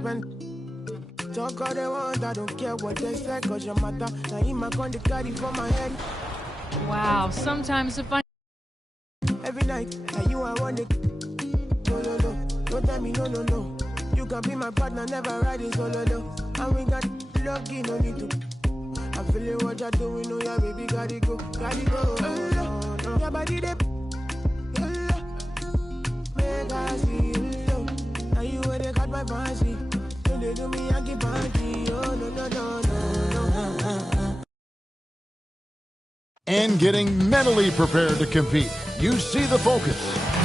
spend. Talk all they want, I don't care what they say, cause your matter. Now in my con, carry for my head. Wow, sometimes if I every night, and you I want it. No, no, no, don't tell me no, no, no. You can be my partner, never ride it solo, no. And we got lucky, no need to. I feel it, what you're doing, no, yeah, baby, gotta go, gotta go. No, your body, they make I see you, now you where they got my fancy. Don't they do me, I keep panty, oh, no, no, no, no, no. And getting mentally prepared to compete. You see the focus.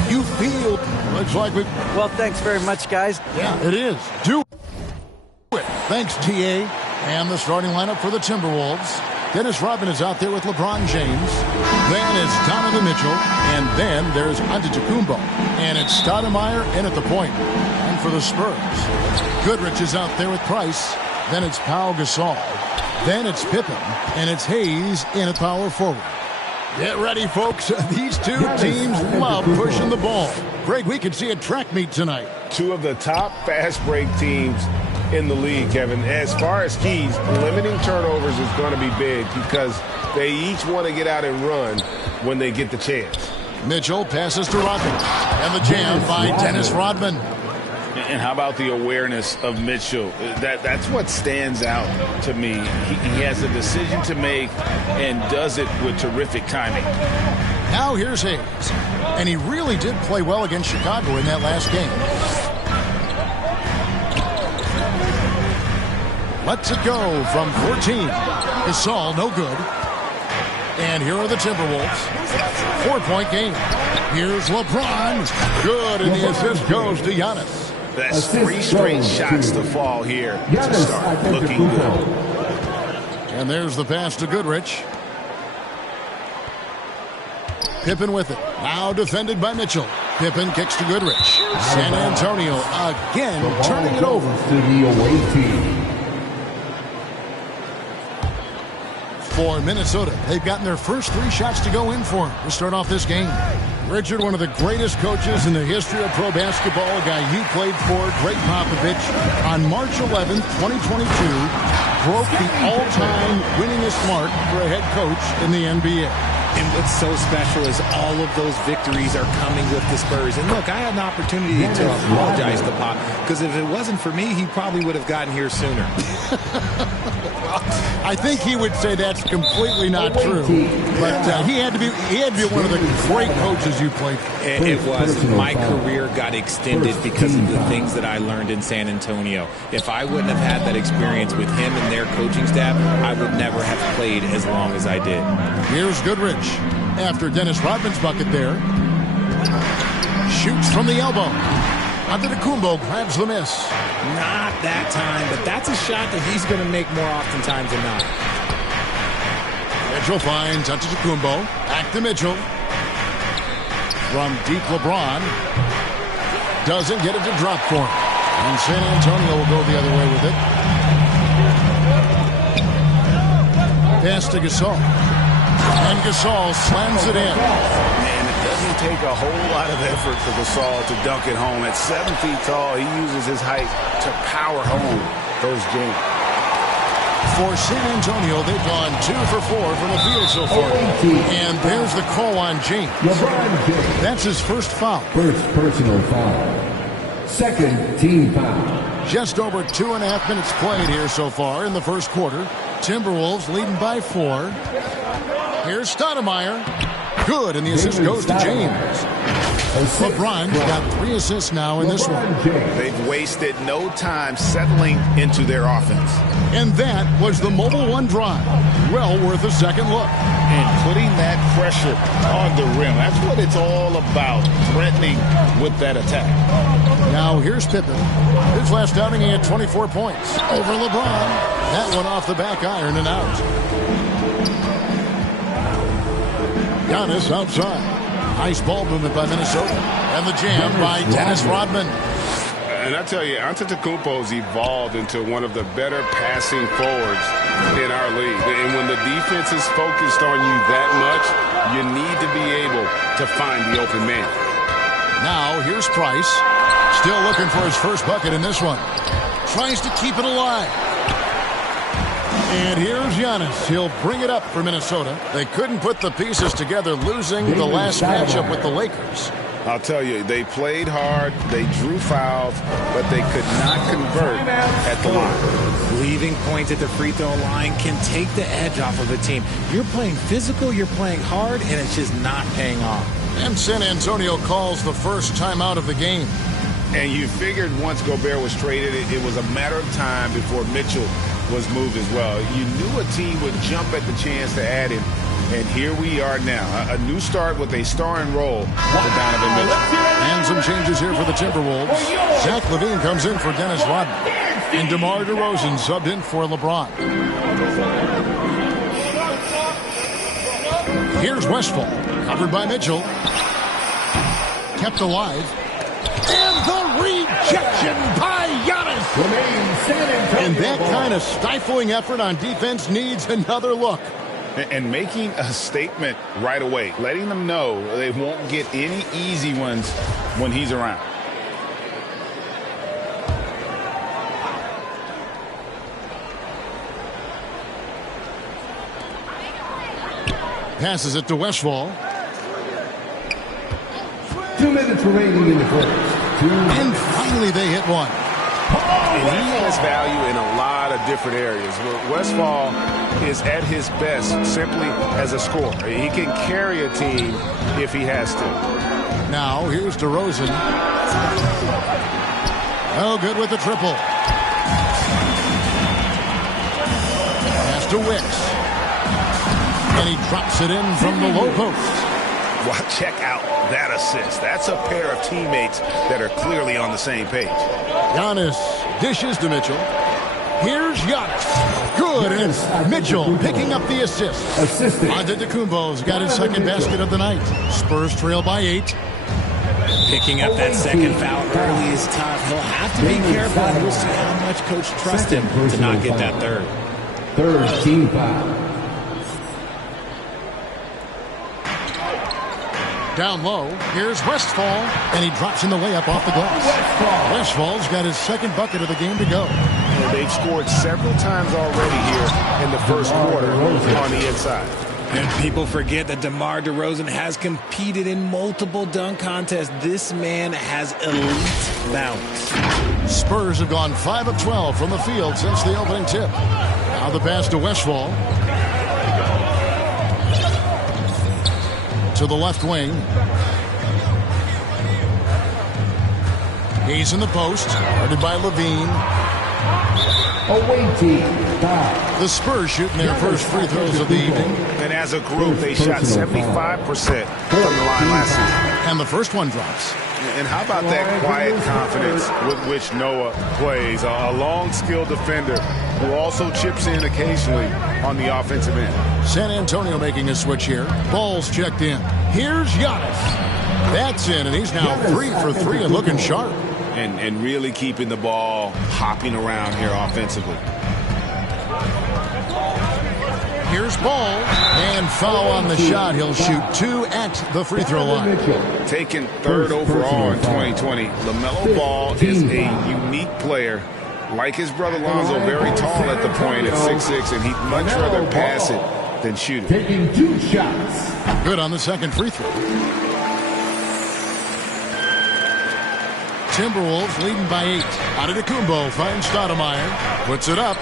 You feel. Looks like we. Well, thanks very much, guys. Yeah, it is. Do it. Thanks, TA. And the starting lineup for the Timberwolves. Dennis Rodman is out there with LeBron James. Then it's Donovan Mitchell. And then there's Antetokounmpo. And it's Stoudemire in at the point. And for the Spurs, Goodrich is out there with Price. Then it's Pau Gasol. Then it's Pippen, and it's Hayes in at power forward. Get ready, folks. These two teams love pushing the ball. Greg, we can see a track meet tonight. Two of the top fast break teams in the league, Kevin. As far as keys, limiting turnovers is going to be big because they each want to get out and run when they get the chance. Mitchell passes to Rodman, and the jam by Dennis Rodman. And how about the awareness of Mitchell? That's what stands out to me. He has a decision to make and does it with terrific timing. Now here's Hayes. And he really did play well against Chicago in that last game. Lets it go from 14. Gasol, no good. And here are the Timberwolves. 4-point game. Here's LeBron. Good, and the assist goes to Giannis. That's 3 straight shots to fall here to start looking good. And there's the pass to Goodrich. Pippen with it. Now defended by Mitchell. Pippen kicks to Goodrich. San Antonio again turning it over. To the away team. For Minnesota, they've gotten their first 3 shots to go in for to start off this game. Richard, one of the greatest coaches in the history of pro basketball, a guy you played for, Greg Popovich, on March 11th, 2022, broke the all-time winningest mark for a head coach in the NBA. And what's so special is all of those victories are coming with the Spurs. And look, I had an opportunity to apologize to Pop, because if it wasn't for me, he probably would have gotten here sooner. I think he would say that's completely not true. But he had to be one of the great coaches you played for. It was. My career got extended because of the things that I learned in San Antonio. If I wouldn't have had that experience with him and their coaching staff, I would never have played as long as I did. Here's Goodrich. After Dennis Rodman's bucket there. Shoots from the elbow. Antetokounmpo grabs the miss. Not that time, but that's a shot that he's going to make more oftentimes than not. Mitchell finds Antetokounmpo. Back to Mitchell. From deep LeBron. Doesn't get it to drop for him. And San Antonio will go the other way with it. Pass to Gasol. And Gasol slams it in. Man, it doesn't take a whole lot of effort for Gasol to dunk it home. At 7 feet tall, he uses his height to power home those games. For San Antonio, they've gone 2 for 4 from the field so far. And there's the call on James. That's his first foul. First personal foul. Second team foul. Just over 2.5 minutes played here so far in the first quarter. Timberwolves leading by 4. Here's Stoudemire. Good, and the assist goes to James. LeBron's got 3 assists now in this one. They've wasted no time settling into their offense. And that was the Mobile One drive. Well worth a second look. And putting that pressure on the rim. That's what it's all about, threatening with that attack. Now here's Pippen. His last outing, he had 24 points over LeBron. That one off the back iron and out. Giannis outside. Nice ball movement by Minnesota. And the jam by Dennis Rodman. And I tell you, Antetokounmpo's evolved into one of the better passing forwards in our league. And when the defense is focused on you that much, you need to be able to find the open man. Now here's Price. Still looking for his first bucket in this one. tries to keep it alive. And here's Giannis. He'll bring it up for Minnesota. They couldn't put the pieces together, losing the last matchup with the Lakers. I'll tell you, they played hard, they drew fouls, but they could not convert at the line. Leaving points at the free throw line can take the edge off of a team. You're playing physical, you're playing hard, and it's just not paying off. And San Antonio calls the first timeout of the game. And you figured once Gobert was traded, it was a matter of time before Mitchell was moved as well. You knew a team would jump at the chance to add him. And here we are now. A new start with a starring role for Donovan Mitchell. And some changes here for the Timberwolves. Zach LaVine comes in for Dennis Rodman. And DeMar DeRozan subbed in for LeBron. Here's Westphal. Covered by Mitchell. Kept alive. And the rejection by Giannis. And that kind of stifling effort on defense needs another look. And making a statement right away, letting them know they won't get any easy ones when he's around. Passes it to Westphal. 2 minutes remaining in the first. And finally they hit one. And he has value in a lot of different areas. Westphal is at his best simply as a scorer. He can carry a team if he has to. Now here's DeRozan. Oh, good with the triple. Pass to Wicks. And he drops it in from the low post. Well, check out that assist. That's a pair of teammates that are clearly on the same page. Giannis dishes to Mitchell. Here's Giannis. Good, and Mitchell picking up the assist. Antetokounmpo's got his second basket of the night. Spurs trail by 8. Picking up that second foul early is tough. He'll have to be careful, and we'll see how much coach trusts him to not get that third. Third team foul. Down low, here's Westphal, and he drops in the layup off the glass. Westphal's got his second bucket of the game to go. And they've scored several times already here in the first quarter on the inside. And people forget that DeMar DeRozan has competed in multiple dunk contests. This man has elite balance. Spurs have gone 5 of 12 from the field since the opening tip. Now the pass to Westphal. To the left wing. He's in the post, guarded by LaVine. Away team foul. The Spurs shooting their first free throws of the evening. And as a group, they shot 75% from the line last season. And the first one drops. And how about that quiet confidence with which Noah plays? A long, skilled defender who also chips in occasionally on the offensive end. San Antonio making a switch here. Ball's checked in. Here's Giannis. That's in, and he's now 3 for 3 and looking sharp. And really keeping the ball hopping around here offensively. Here's Ball, and foul on the shot. He'll shoot 2 at the free throw line. Taken third overall in 2020, LaMelo Ball is a unique player. Like his brother Lonzo, very tall at the point at 6'6", and he'd much rather pass it than shoot it. Taking 2 shots. Good on the second free throw. Timberwolves leading by 8. Antetokounmpo finds Stoudemire, puts it up,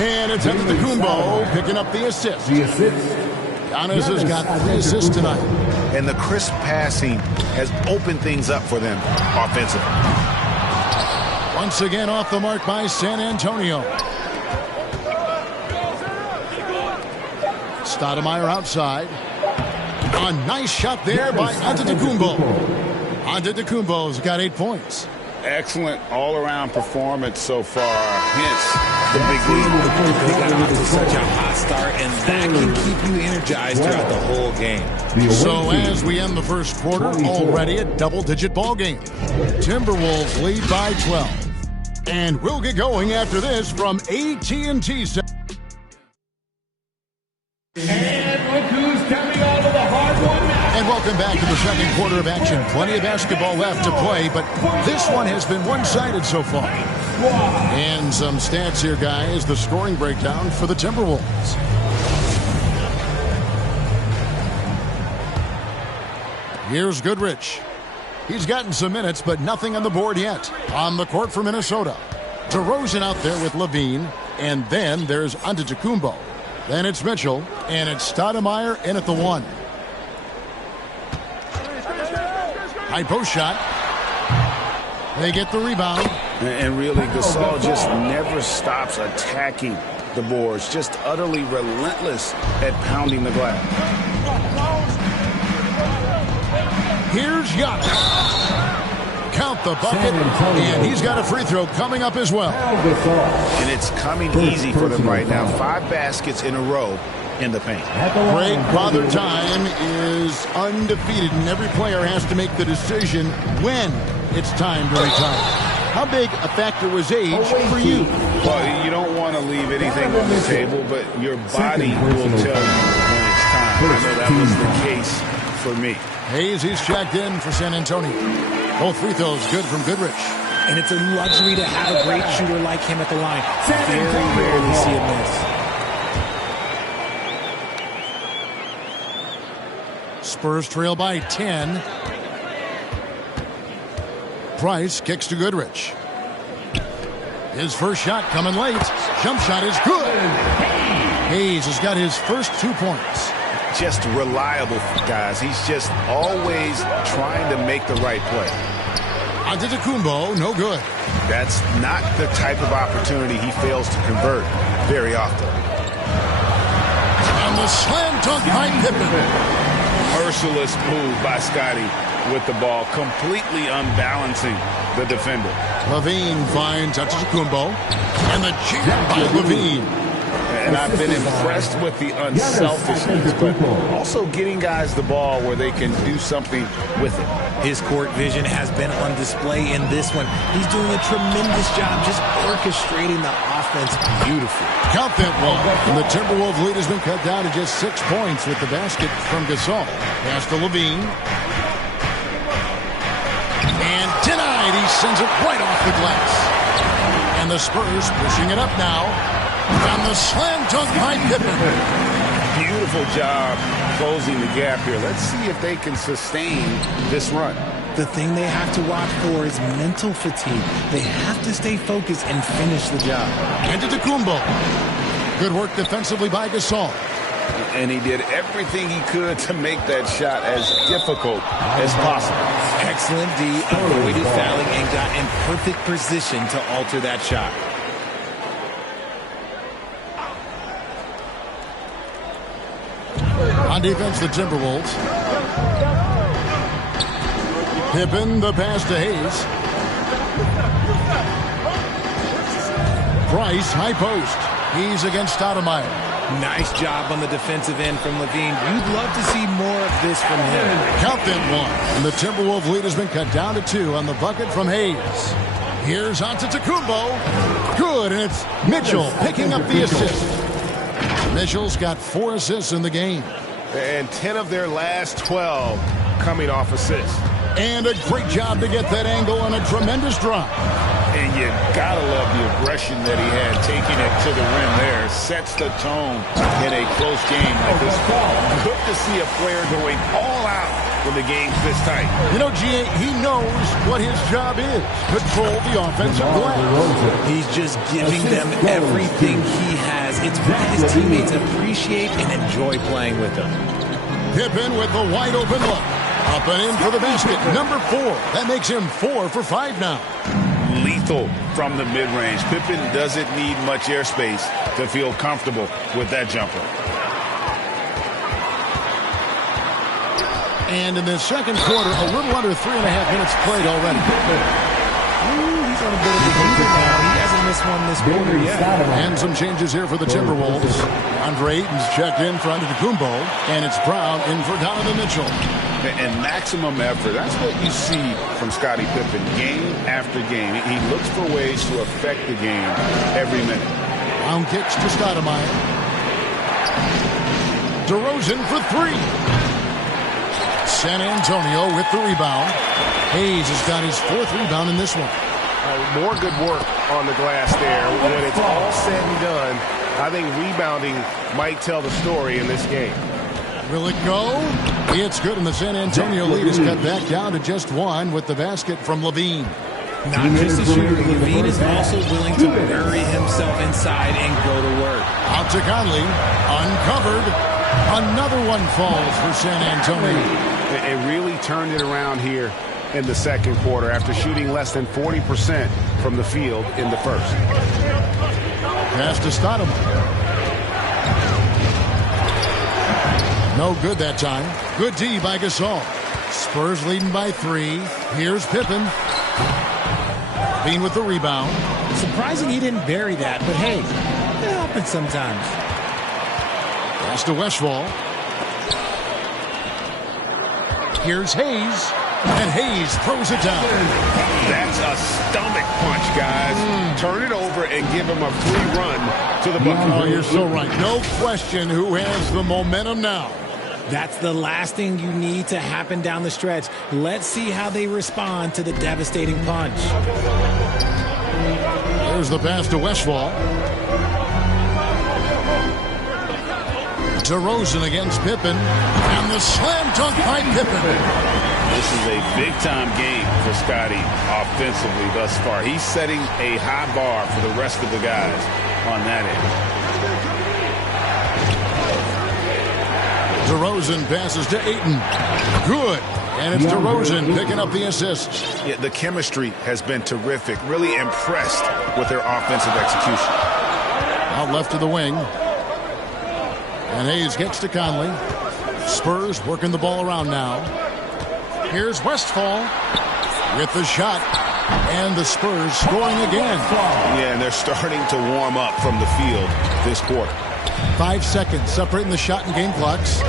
and it's Antetokounmpo picking up the assist. The assist. Giannis has got 3 assists tonight. And the crisp passing has opened things up for them offensively. Once again off the mark by San Antonio. Stoudemire outside. A nice shot there by Antetokounmpo. Antetokounmpo's got 8 points. Excellent all-around performance so far, hence the big lead. They got off to such a hot start, and that can keep you energized throughout the whole game. So as we end the first quarter, already a double-digit ball game. Timberwolves lead by 12. And we'll get going after this from AT&T. And look who's coming out of the hard one now. And welcome back to the second quarter of action. Plenty of basketball left to play, but this one has been one-sided so far. squad. And some stats here, guys. The scoring breakdown for the Timberwolves. Here's Goodrich. He's gotten some minutes, but nothing on the board yet. On the court for Minnesota. DeRozan out there with Levine. And then there's Antetokounmpo. Then it's Mitchell. And it's Stoudemire in at the 1. High post shot. They get the rebound. And really, Gasol just never stops attacking the boards. Just utterly relentless at pounding the glass. Here's Giannis. Count the bucket, and he's got a free throw coming up as well. And it's coming easy for them right now. 5 baskets in a row in the paint. Greg Father Time is undefeated, and every player has to make the decision when it's time to retire. How big a factor was age for you? Well, you don't want to leave anything on the table, but your body will tell you when it's time. I know that was the case for me. Hayes, he's checked in for San Antonio. Both free throws good from Goodrich. And it's a luxury to have a great shooter like him at the line. Very rarely see a miss. Spurs trail by 10. Price kicks to Goodrich. His first shot coming late. Jump shot is good. Hayes has got his first 2 points. Just reliable, guys. He's just always trying to make the right play. Antetokounmpo, no good. That's not the type of opportunity he fails to convert very often. And the slam dunk by Pippen. Merciless move by Scotty with the ball, completely unbalancing the defender. Levine finds Antetokounmpo. And the jam by Levine. And I've been impressed with the unselfishness, but also getting guys the ball where they can do something with it. His court vision has been on display in this one. He's doing a tremendous job just orchestrating the offense beautifully. Count that one. And the Timberwolves lead has been cut down to just 6 points with the basket from Gasol. Pass to Levine. And denied. He sends it right off the glass. And the Spurs pushing it up now. On the slam dunk by Pippen. Beautiful job closing the gap here. Let's see if they can sustain this run. The thing they have to watch for is mental fatigue. They have to stay focused and finish the job. Antetokounmpo. Good work defensively by Gasol. And he did everything he could to make that shot as difficult as possible. Excellent D, avoided fouling and got in perfect position to alter that shot. On defense, the Timberwolves. Pippen, the pass to Hayes. Price, high post. He's against Stoudemire. Nice job on the defensive end from Levine. You'd love to see more of this from him. Count that one. And the Timberwolves lead has been cut down to 2 on the bucket from Hayes. Here's Antetokounmpo. Good, and it's Mitchell picking up the assist. Mitchell's got 4 assists in the game. And 10 of their last 12 coming off assists. And a great job to get that angle on a tremendous drop. And you gotta love the aggression that he had taking it to the rim there. Sets the tone in a close game like this. Good to see a player going all out when the game's this tight. You know, G.A., he knows what his job is. Control the offensive glass. He's just giving them everything he has. It's what his teammates appreciate and enjoy playing with him. Pippen with the wide open look. Up and in for the basket. Number 4. That makes him 4 for 5 now. Lethal from the mid-range. Pippen doesn't need much airspace to feel comfortable with that jumper. And in the second quarter, a little under 3.5 minutes played already. He's on a bit of a heater now. He hasn't missed one this quarter yet. And some changes here for the Timberwolves. Andre Ayton's checked in for Antetokounmpo, and it's Brown in for Donovan Mitchell. And maximum effort. That's what you see from Scottie Pippen game after game. He looks for ways to affect the game every minute. Brown kicks to Stoudemire. DeRozan for 3. San Antonio with the rebound. Hayes has got his 4th rebound in this one. More good work on the glass there. When it's all said and done, I think rebounding might tell the story in this game. Will it go? It's good, and the San Antonio lead is cut back down to just one with the basket from LaVine. Not just a shooter, LaVine is also willing to bury himself inside and go to work. Out to Conley, uncovered. Another one falls for San Antonio. It really turned it around here in the second quarter after shooting less than 40% from the field in the first. Pass to Stoudemire. No good that time. Good D by Gasol. Spurs leading by 3. Here's Pippen. Bean with the rebound. Surprising he didn't bury that, but hey, it happens sometimes. Pass to Westphal. Here's Hayes. And Hayes throws it down. That's a stomach punch, guys. Turn it over and give him a free run to the bucket. Oh, you're so right. No question who has the momentum now. That's the last thing you need to happen down the stretch. Let's see how they respond to the devastating punch. There's the pass to Westphal. DeRozan against Pippen. And the slam dunk by Pippen. This is a big-time game for Scotty offensively thus far. He's setting a high bar for the rest of the guys on that end. DeRozan passes to Ayton. Good. And it's DeRozan picking up the assists. Yeah, the chemistry has been terrific. Really impressed with their offensive execution. Out left to the wing. And Hayes gets to Conley. Spurs working the ball around now. Here's Westphal with the shot. And the Spurs scoring again. Yeah, and they're starting to warm up from the field this quarter. 5 seconds separating the shot and game clocks.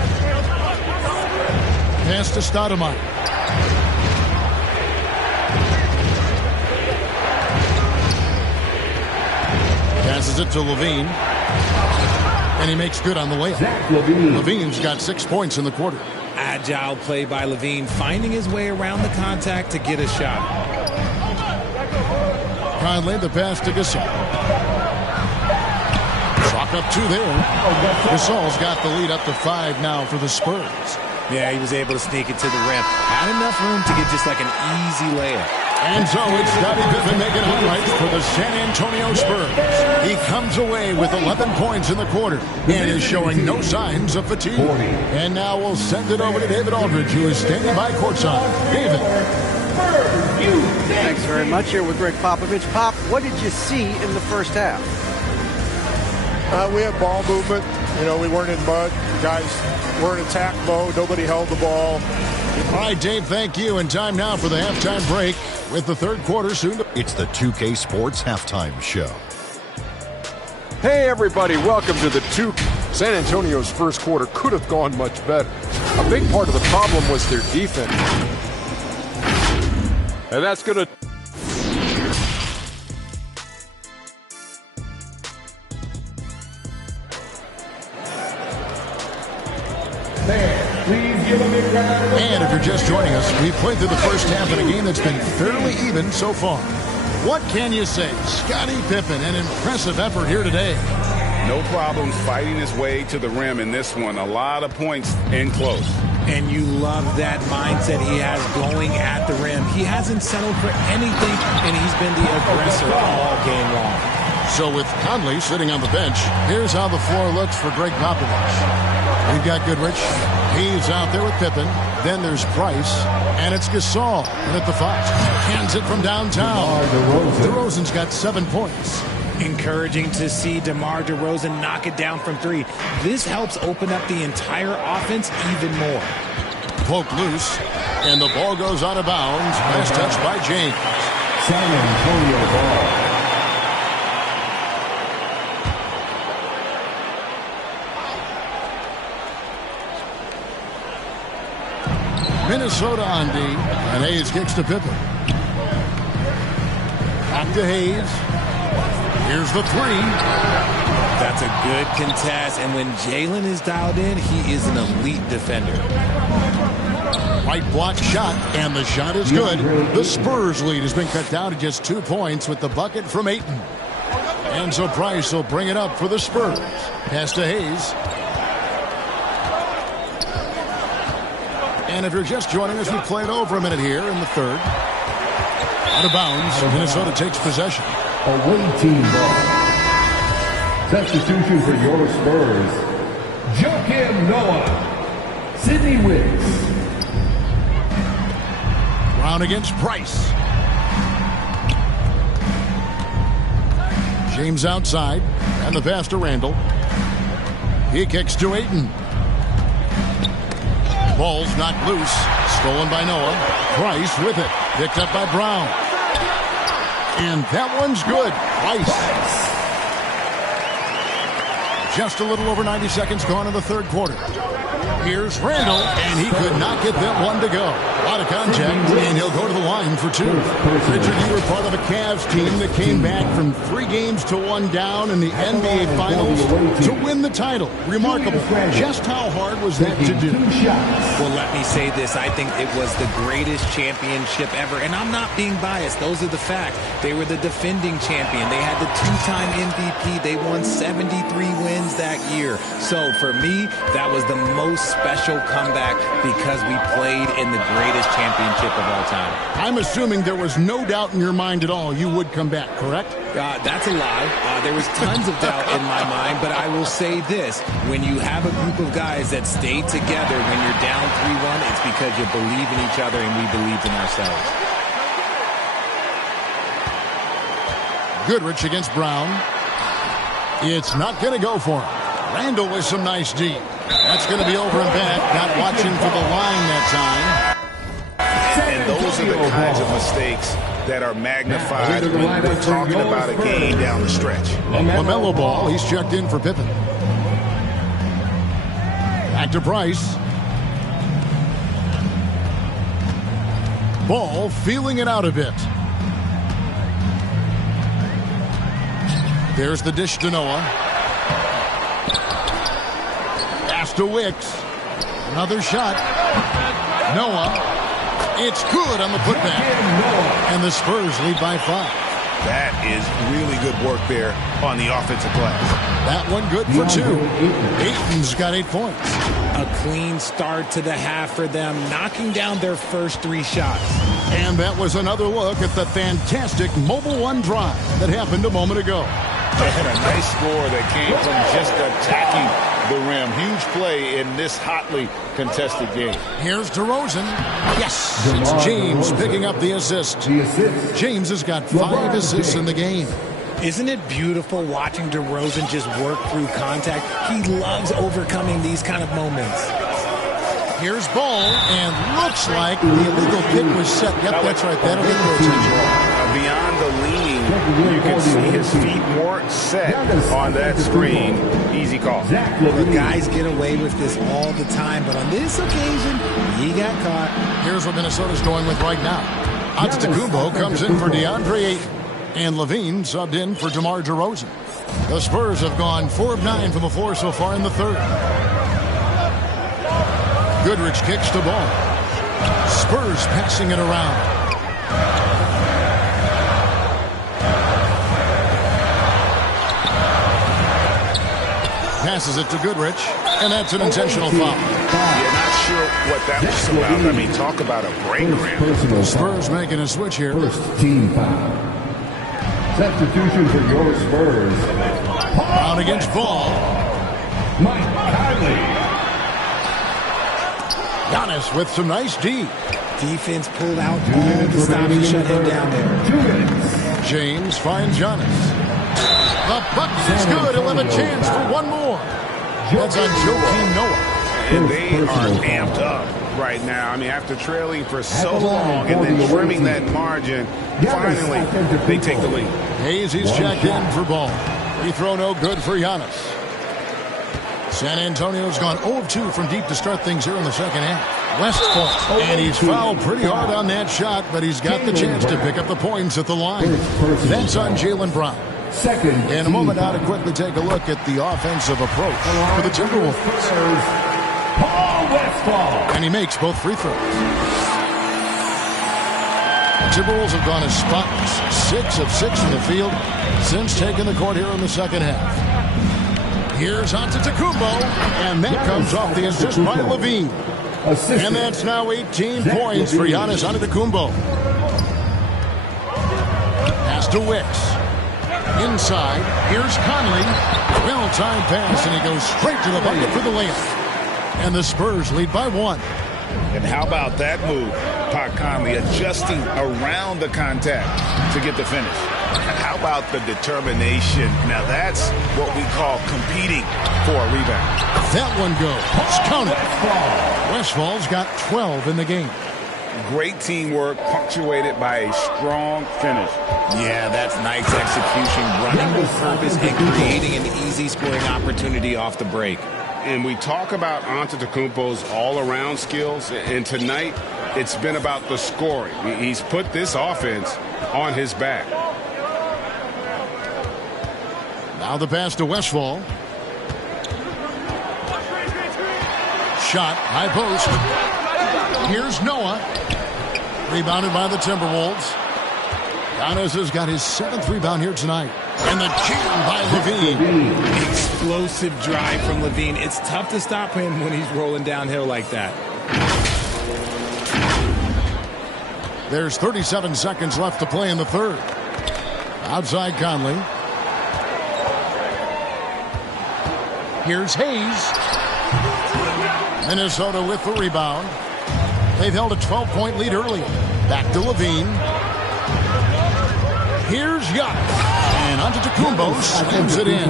Pass to Stoudemire. Passes it to LaVine. And he makes good on the layup. LaVine's got 6 points in the quarter. Agile play by LaVine, finding his way around the contact to get a shot. Conley, the pass to Gasol. Chalk up 2 there. Gasol's got the lead up to 5 now for the Spurs. Yeah, he was able to sneak it to the rim. Had enough room to get just like an easy layup. And so it's Scottie Pippen making highlights for the San Antonio Spurs. He comes away with 11 points in the quarter and is showing no signs of fatigue. And now we'll send it over to David Aldridge, who is standing by courtside. David. Thanks very much. Here with Greg Popovich. Pop, what did you see in the first half? We had ball movement. You know, we weren't in mud. Guys were in attack mode. Nobody held the ball. All right, Dave, thank you. And time now for the halftime break with the third quarter soon. It's the 2K Sports Halftime Show. Hey, everybody. Welcome to the San Antonio's first quarter could have gone much better. A big part of the problem was their defense. And that's going to... And if you're just joining us, we've played through the first half in a game that's been fairly even so far. What can you say? Scottie Pippen, an impressive effort here today. No problems fighting his way to the rim in this one. A lot of points in close. And you love that mindset he has going at the rim. He hasn't settled for anything, and he's been the aggressor all game long. So with Conley sitting on the bench, here's how the floor looks for Greg Popovich. We've got Goodrich. He's out there with Pippen. Then there's Price. And it's Gasol. And at the 5. Hands it from downtown. DeRozan's got 7 points. Encouraging to see DeMar DeRozan knock it down from 3. This helps open up the entire offense even more. Poke loose. And the ball goes out of bounds. Nice touch by James. San Antonio ball. Minnesota on D, and Hayes kicks to Pippen. Back to Hayes. Here's the 3. That's a good contest, and when Jalen is dialed in, he is an elite defender. Right block shot, and the shot is good. The Spurs lead has been cut down to just 2 points with the bucket from Ayton. And so Price will bring it up for the Spurs. Pass to Hayes. And if you're just joining us, we played over a minute here in the third. Out of bounds, Minnesota takes possession. Away team ball. Substitution for your Spurs. Joakim Noah. Sidney Wicks. Brown against Price. James outside, and the pass to Randall. He kicks to Ayton. Ball's knocked loose. Stolen by Noah. Price with it. Picked up by Brown. And that one's good. Price. Just a little over 90 seconds gone in the third quarter. Here's Randall, and he could not get that one to go. A lot of contact, and he'll go to the line for two. Richard, you were part of a Cavs team that came back from 3 games to 1 down in the NBA Finals to win the title. Remarkable. Just how hard was that to do? Well, let me say this. I think it was the greatest championship ever, and I'm not being biased. Those are the facts. They were the defending champion. They had the 2-time MVP. They won 73 wins that year. So for me, that was the most special comeback because we played in the greatest championship of all time. I'm assuming there was no doubt in your mind at all you would come back, correct? That's a lie. There was tons of doubt in my mind, but I will say this. When you have a group of guys that stay together when you're down 3-1, it's because you believe in each other and we believed in ourselves. Goodrich against Brown. It's not going to go for him. Randall with some nice D. That's going to be over and back. Not watching for the line that time. And those are the kinds of mistakes that are magnified when we're talking about a game down the stretch. LaMelo Ball, he's checked in for Pippen. Back to Price. Ball feeling it out a bit. There's the dish to Noah. Pass to Wicks. Another shot. Noah. It's good on the putback. And the Spurs lead by 5. That is really good work there on the offensive glass. That one good for 2. Ayton's got 8 points. A clean start to the half for them, knocking down their first 3 shots. And that was another look at the fantastic Mobile One drive that happened a moment ago. They had a nice score that came from just attacking the rim. Huge play in this hotly contested game. Here's DeRozan. Yes, it's James picking up the assist. James has got 5 assists in the game. Isn't it beautiful watching DeRozan just work through contact? He loves overcoming these kind of moments. Here's Ball, and looks like the illegal kick was set. Yep, that's right. That'll get their attention. Beyond the leaning, you can see his feet weren't set on that screen. Easy call. The guys get away with this all the time, but on this occasion, he got caught. Here's what Minnesota's going with right now. Antetokounmpo comes in for DeAndre Ayton, and Levine subbed in for DeMar DeRozan. The Spurs have gone 4 of 9 from the floor so far in the third. Goodrich kicks the ball. Spurs passing it around. Passes it to Goodrich, and that's an intentional foul. You're not sure what that was about. I mean, talk about a brain cramp. Spurs making a switch here. First team foul. Substitution for your Spurs. Brown against Ball. Mike Conley. Giannis with some nice D. Defense pulled out all the stop to shut him down there. James finds Giannis. The bucket is good. He'll have a chance for one more. That's on Joakim Noah. And they are amped up right now. I mean, after trailing for so long and then trimming that margin, finally they take the lead. Hayes, he's checked in for Ball. Free throw no good for Giannis. San Antonio's gone 0 of 2 from deep to start things here in the second half. Westphal, and he's fouled pretty hard on that shot, but he's got the chance to pick up the points at the line. That's on Jaylen Brown. In a moment now to quickly take a look at the offensive approach for the Timberwolves. Westphal. And he makes both free throws. Timberwolves have gone as spotless, 6 of 6 from the field since taking the court here in the second half. Here's Antetokounmpo, and that comes off the assist by Levine. And that's now 18 points for Giannis Antetokounmpo. Pass to Wicks. Inside, here's Conley. Well-timed pass, and he goes straight to the bucket for the layup. And the Spurs lead by 1. And how about that move? Pat Conley adjusting around the contact to get the finish. How about the determination? Now that's what we call competing for a rebound. That one goes. Count it. Westfall's got 12 in the game. Great teamwork punctuated by a strong finish. Yeah, that's nice execution, running with purpose and creating an easy scoring opportunity off the break. And we talk about Antetokounmpo's all-around skills, and tonight it's been about the scoring. He's put this offense on his back. Now the pass to Westphal. Shot, high post. Here's Noah. Rebounded by the Timberwolves. Giannis has got his 7th rebound here tonight. And the jam by Levine. Explosive drive from Levine. It's tough to stop him when he's rolling downhill like that. There's 37 seconds left to play in the third. Outside Conley. Here's Hayes. Minnesota with the rebound. They've held a 12-point lead early. Back to Levine. Here's Giannis. And Antetokounmpo slams it in.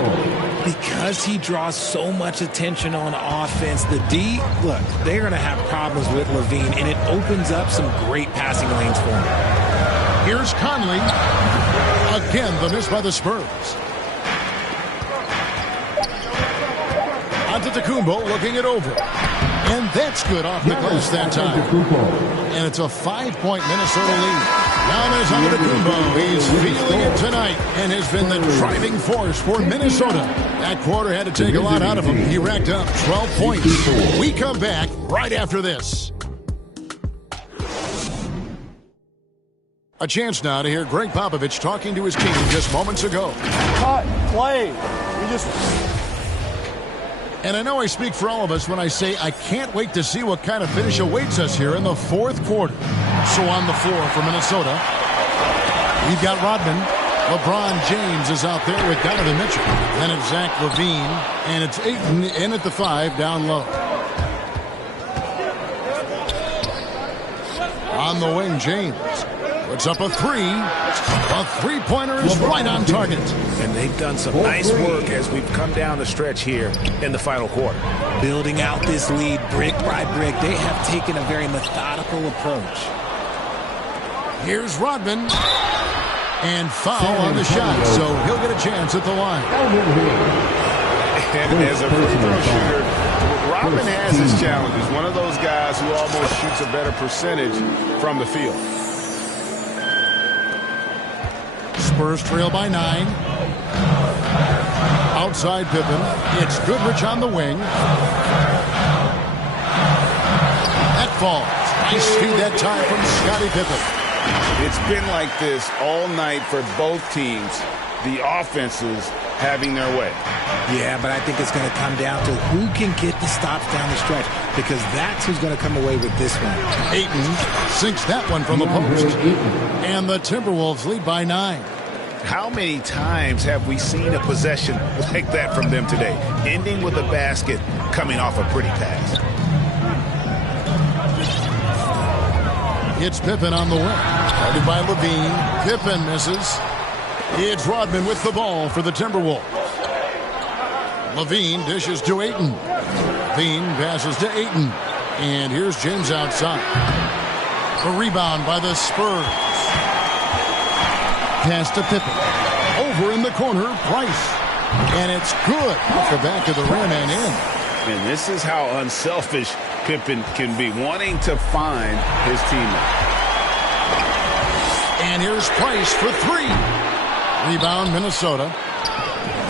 Because he draws so much attention on offense, the D, look, they're going to have problems with Levine, and it opens up some great passing lanes for him. Here's Conley. Again, the miss by the Spurs. Antetokounmpo looking it over. And that's good off the glass that time. And it's a 5-point Minnesota lead. Giannis Antetokounmpo, he's feeling it tonight and has been the driving force for Minnesota. That quarter had to take a lot out of him. He racked up 12 points. We come back right after this. A chance now to hear Greg Popovich talking to his team just moments ago. Cut, play. And I know I speak for all of us when I say I can't wait to see what kind of finish awaits us here in the fourth quarter. So on the floor for Minnesota, we've got Rodman. LeBron James is out there with Donovan Mitchell. Then it's Zach LaVine, and it's Ayton in at the 5 down low. On the wing, James puts up a 3. A three-pointer is right on target. And they've done some nice work as we've come down the stretch here in the final quarter. Building out this lead brick by brick, they have taken a very methodical approach. Here's Rodman. And foul on the shot, so he'll get a chance at the line. And as a free throw shooter, Rodman has his challenges. One of those guys who almost shoots a better percentage from the field. Spurs trail by 9. Outside Pippen. It's Goodrich on the wing. That falls. Nice feed that time from Scottie Pippen. It's been like this all night for both teams. The offenses having their way. Yeah, but I think it's going to come down to who can get the stops down the stretch, because that's who's going to come away with this one. Ayton sinks that one from the post. And the Timberwolves lead by 9. How many times have we seen a possession like that from them today, ending with a basket coming off a pretty pass? It's Pippen on the wing. Guarded by Levine. Pippen misses. It's Rodman with the ball for the Timberwolves. Levine dishes to Ayton. Levine passes to Ayton. And here's James outside. A rebound by the Spurs. Pass to Pippen. Over in the corner, Price. And it's good off the back of the rim and in. And this is how unselfish Pippen can be, wanting to find his teammate. And here's Price for 3. Rebound, Minnesota.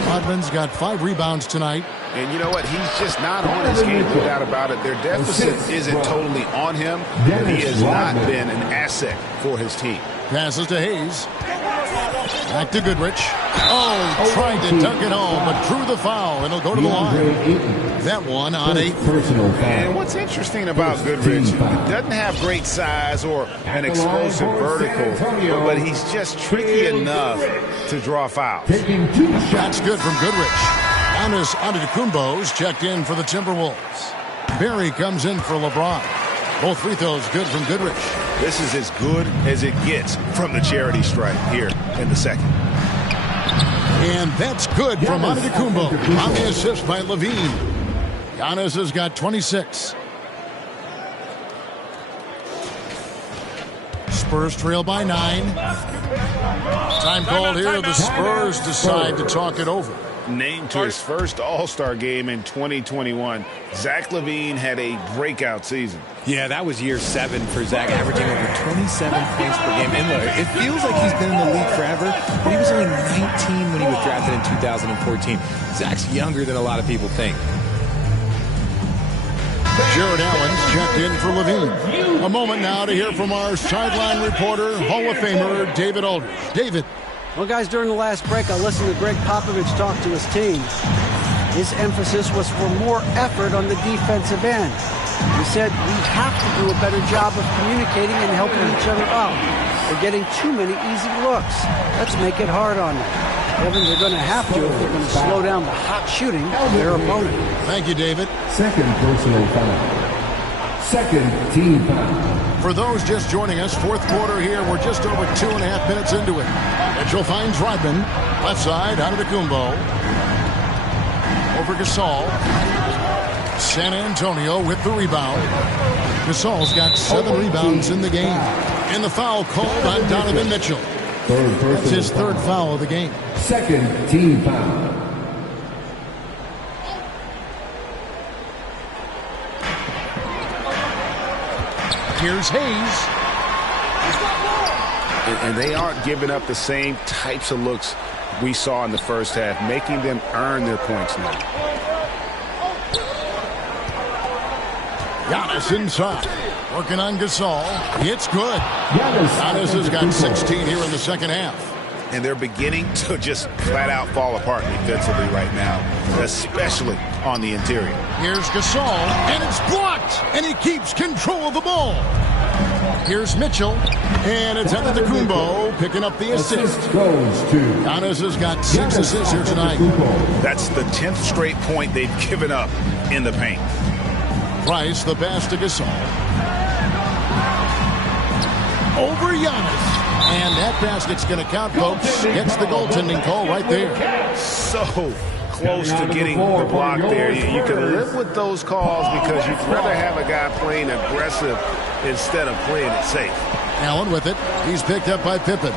Rodman's got 5 rebounds tonight. And you know what? He's just not on his game, no doubt about it. Their deficit isn't totally on him, but he has not been an asset for his team. Passes to Hayes. Back to Goodrich. Oh, tried to tuck it home, but drew the foul, and he'll go to the line. That one on 8. And what's interesting about Goodrich, he doesn't have great size or an explosive vertical, but he's just tricky enough to draw fouls. That's good from Goodrich. Giannis Antetokounmpo's checked in for the Timberwolves. Barry comes in for LeBron. Both free throws good from Goodrich. This is as good as it gets from the charity stripe here in the second. And that's good from Antetokounmpo on the assist by Levine. Giannis has got 26. Spurs trail by 9. Time called here. The Spurs decide to talk it over. Named to his first All-Star game in 2021, Zach LaVine had a breakout season. Yeah, that was year 7 for Zach, averaging over 27 points per game. And look, it feels like he's been in the league forever, but he was only 19 when he was drafted in 2014. Zach's younger than a lot of people think. Jared Allen's checked in for LaVine. A moment now to hear from our sideline reporter, Hall of Famer David Aldridge. David. Well, guys, during the last break, I listened to Greg Popovich talk to his team. His emphasis was for more effort on the defensive end. He said, we have to do a better job of communicating and helping each other out. We're getting too many easy looks. Let's make it hard on them. Evans, they're going to have to if they're going to slow down the hot shooting of their opponent. Thank you, David. Second personal foul. Second team foul. For those just joining us, fourth quarter here. We're just over 2.5 minutes into it. Mitchell finds Rodman. Left side, Antetokounmpo. Over Gasol. San Antonio with the rebound. Gasol's got 7 rebounds in the game. And the foul called on Donovan Mitchell. That's his third foul of the game. Second team foul. Here's Hayes. And they aren't giving up the same types of looks we saw in the first half, making them earn their points now. Giannis inside. Working on Gasol. It's good. Giannis has got 16 here in the second half. And they're beginning to just flat out fall apart defensively right now, especially on the interior. Here's Gasol, and it's blocked, and he keeps control of the ball. Here's Mitchell, and it's Antetokounmpo picking up the assist. Giannis has got 6 assists here tonight. That's the 10th straight point they've given up in the paint. Price, the pass to Gasol. Over Giannis. And that basket's going to count, folks. Gets the goaltending call right there. So close to getting the block there. You can live with those calls because you'd rather have a guy playing aggressive instead of playing it safe. Allen with it. He's picked up by Pippen.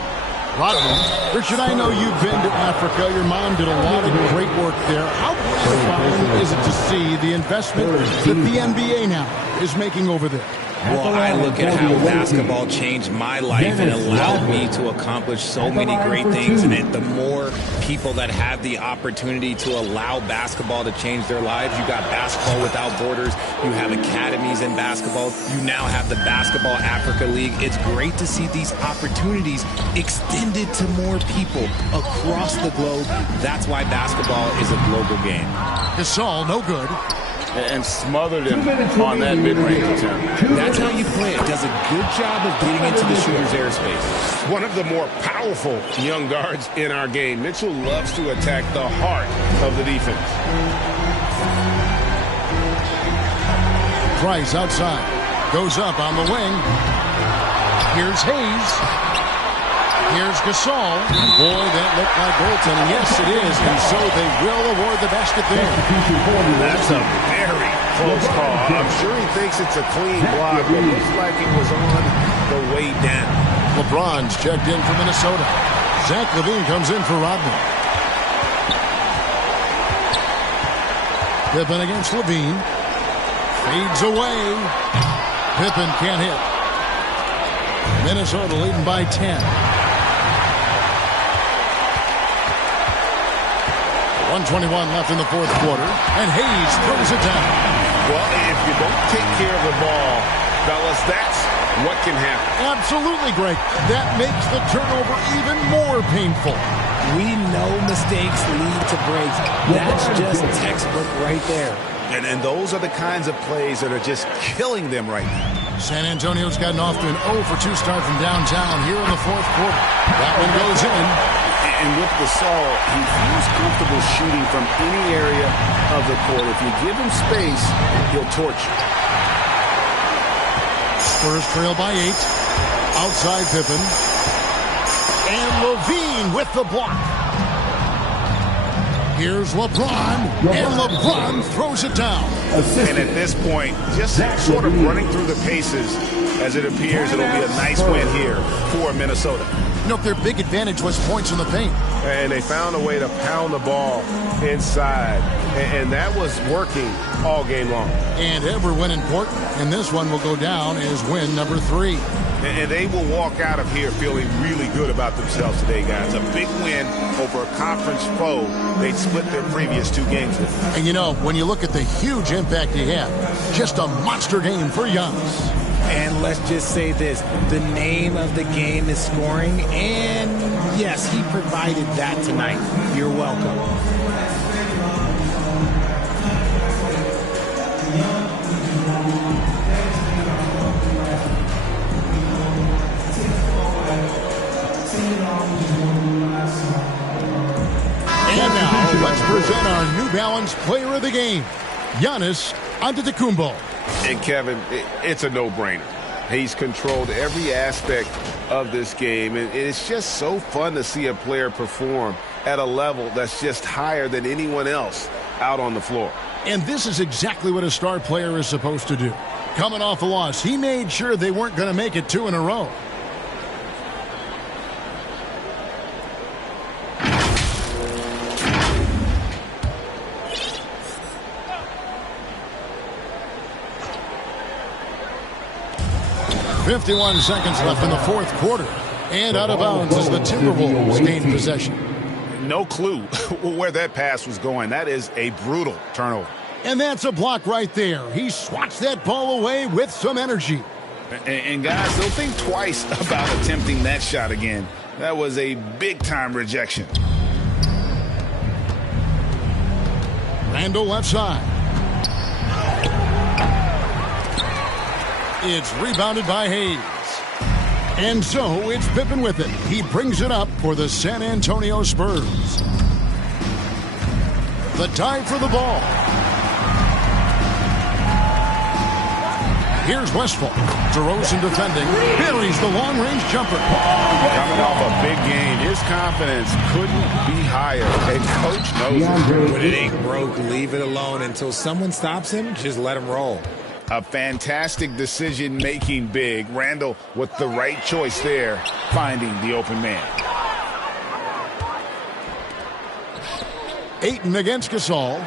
Rodman. Richard, I know you've been to Africa. Your mom did a lot of great work there. How gratifying is it to see the investment that the NBA now is making over there? Well, I look at how basketball changed my life and allowed me to accomplish so many great things. And the more people that have the opportunity to allow basketball to change their lives, you got Basketball Without Borders, you have academies in basketball, you now have the Basketball Africa League. It's great to see these opportunities extended to more people across the globe. That's why basketball is a global game. Gasol, no good. And smothered him on that mid-range attempt. That's how you play. It does a good job of getting into the shooter's airspace. One of the more powerful young guards in our game. Mitchell loves to attack the heart of the defense. Price outside. Goes up on the wing. Here's Hayes. Here's Gasol. And boy, that looked like goaltending. Yes, it is. And so they will award the basket there. That's a very close call. I'm sure he thinks it's a clean block, but it looks like he was on the way down. LeBron's checked in for Minnesota. Zach LaVine comes in for Rodman. Pippen against LaVine. Fades away. Pippen can't hit. Minnesota leading by 10. 1:21 left in the fourth quarter, and Hayes throws it down. Well, if you don't take care of the ball, fellas, that's what can happen. Absolutely, Greg. That makes the turnover even more painful. We know mistakes lead to breaks. That's just textbook right there. And those are the kinds of plays that are just killing them right now. San Antonio's gotten off to an 0-for-2 start from downtown here in the fourth quarter. That one goes in. And with Gasol, he feels comfortable shooting from any area of the court. If you give him space, he'll torch you. Spurs trail by 8. Outside Pippen. And LaVine with the block. Here's LeBron, and LeBron throws it down. And at this point, just sort of running through the paces, as it appears it'll be a nice win here for Minnesota. You know, their big advantage was points in the paint. And they found a way to pound the ball inside. And that was working all game long. And every win important. And this one will go down as win number 3. And they will walk out of here feeling really good about themselves today, guys. A big win over a conference foe they'd split their previous 2 games with. And, you know, when you look at the huge impact he had, just a monster game for Giannis. And let's just say this, the name of the game is scoring, and yes, he provided that tonight. You're welcome. And now, let's present our New Balance Player of the Game, Giannis Antetokounmpo. And Kevin, it's a no-brainer. He's controlled every aspect of this game, and it's just so fun to see a player perform at a level that's just higher than anyone else out on the floor. And this is exactly what a star player is supposed to do. Coming off a loss, he made sure they weren't going to make it 2 in a row. .51 seconds left in the fourth quarter. And out of bounds as the Timberwolves gain possession. No clue where that pass was going. That is a brutal turnover. And that's a block right there. He swats that ball away with some energy. And guys, don't think twice about attempting that shot again. That was a big-time rejection. Randle left side. It's rebounded by Hayes. And so it's Pippen with it. He brings it up for the San Antonio Spurs. The dive for the ball. Here's Westphal. DeRozan defending. Buries the long-range jumper. Coming off a big game, his confidence couldn't be higher. And coach knows it. When it ain't broke, leave it alone until someone stops him. Just let him roll. A fantastic decision-making big. Randle with the right choice there, finding the open man. Ayton against Gasol.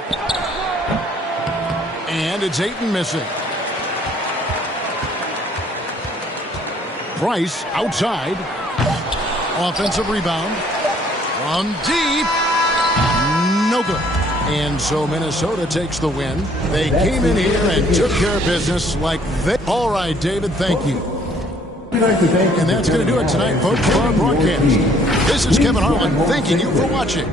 And it's Ayton missing. Price outside. Offensive rebound. From deep. No good. And so Minnesota takes the win. They came in here and took care of business like they... All right, David, thank you. And that's going to do it tonight, folks, for our broadcast. This is Kevin Harlan thanking you for watching.